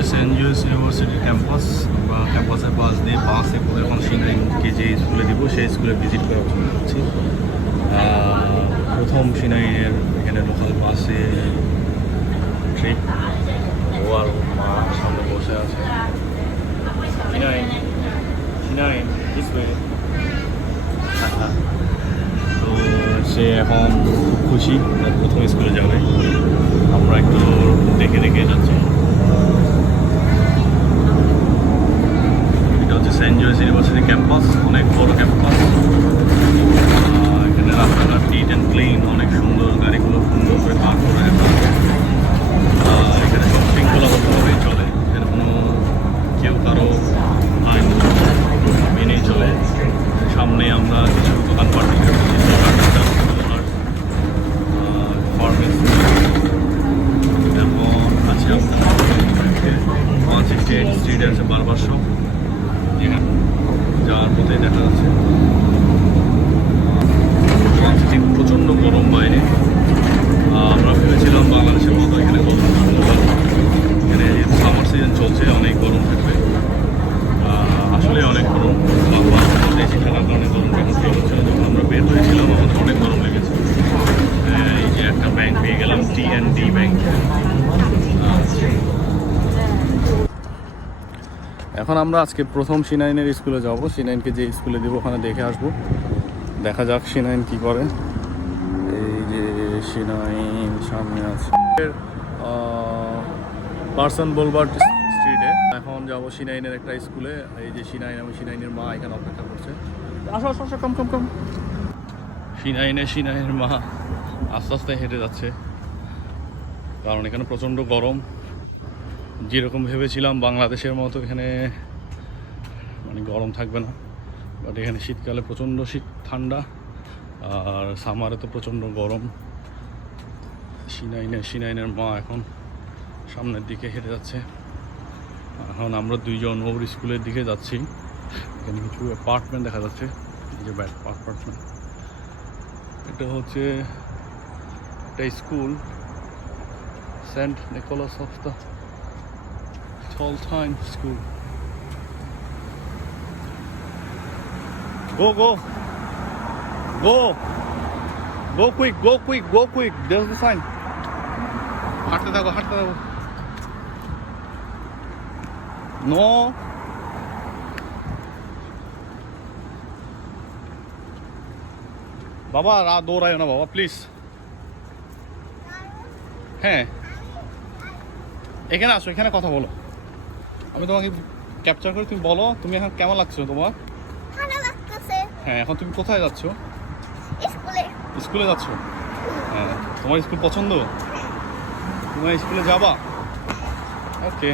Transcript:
হচ্ছে Saint jewels ইউনিভার্সিটির campus বা ক্যাম্পাসের পাশ দিয়ে বাসে করে এখন সিনাইনকে যে স্কুলে দিব সেই স্কুলে ভিজিট করার জন্য যাচ্ছি। প্রথম সিনাইনের এখানে লোকাল বাসে ট্রিপ। ও আর ওর মা সামনে বসে আছে। সিনাইন সিনাইন দিস ওয়ে। তো সে এখন খুব খুশি, প্রথম স্কুলে যাবে। আমরা একটু দেখে দেখে যাচ্ছি। এটা হচ্ছে সেন্ট জয়েস ইউনিভার্সিটি ক্যাম্পাস, অনেক বড় ক্যাম্পাস। এখানে রাস্তাঘাট নিট অ্যান্ড ক্লিন, অনেক সুন্দর, গাড়িগুলো সুন্দর করে পার্ক করে রাখা আছে। এখানে সব শৃঙ্খলাবদ্ধভাবেই চলে, এখানে কোনো কেউ কারো আইন মেনেই চলে। সামনে আমরা কিছু দোকানপাট দেখতে পাচ্ছি, এখন আছে আপনার 168 স্ট্রিটে আছে বারবার শপ, যাওয়ার পথে দেখা যাচ্ছে। প্রচণ্ড গরম বাইরে। আমরা ভেবেছিলাম বাংলাদেশের মতো এখানে গরম থাকবে, এখানে সামার সিজন চলছে, অনেক গরম থাকবে। আসলে অনেক গরম, দেশে থাকার কারণে গরমটা এখন ফিল হচ্ছিল। যখন আমরা বের হয়েছিলাম আমাদের অনেক গরম লেগেছে। এই যে একটা ব্যাংক পেয়ে গেলাম, টি&ডি ব্যাংক। এখন আমরা আজকে প্রথম সিনাইনের স্কুলে যাব। সিনাইনকে যে স্কুলে দেবো ওখানে দেখে আসবো, দেখা যাক সিনাইন কি করে। এই যে সিনাইন সামনে আছে, পার্সন বোলভার্ড স্ট্রিটে। এখন যাব সিনাইনের একটা স্কুলে। এই যে সিনাইন, আমি সিনাইনের মা এখানে অপেক্ষা করছে। আসো আসো আসো, কম কম কম। সিনাইনের মা আস্তে আস্তে হেঁটে যাচ্ছে, কারণ এখানে প্রচণ্ড গরম। যেরকম ভেবেছিলাম বাংলাদেশের মতো এখানে মানে গরম থাকবে না, বাট এখানে শীতকালে প্রচণ্ড শীত, ঠান্ডা, আর সামারে তো প্রচণ্ড গরম। সিনাইনের মা এখন সামনের দিকে হেঁটে যাচ্ছে। এখন আমরা দুইজন ওর স্কুলের দিকে যাচ্ছি। এখানে কিছু অ্যাপার্টমেন্ট দেখা যাচ্ছে, এই যে অ্যাপার্টমেন্ট। এটা হচ্ছে একটা school, Saint Nicholas of the Toltine School. Go, go, go, go quick, go quick, go quick. There's the sign. হাঁটতে থাকো, হাঁটতে থাকো। No. বাবা দৌড়ায় না বাবা, প্লিজ। হ্যাঁ, এখানে আসো, এখানে কথা বলো। আমি তোমাকে ক্যাপচার করে, তুমি বলো তুমি এখন কেমন লাগছে তোমার? ভালো লাগতেছে। হ্যাঁ, এখন তুমি কোথায় যাচ্ছ? স্কুলে। স্কুলে যাচ্ছ? হ্যাঁ, তোমার স্কুল পছন্দ? তোমার স্কুলে যাবা? ওকে।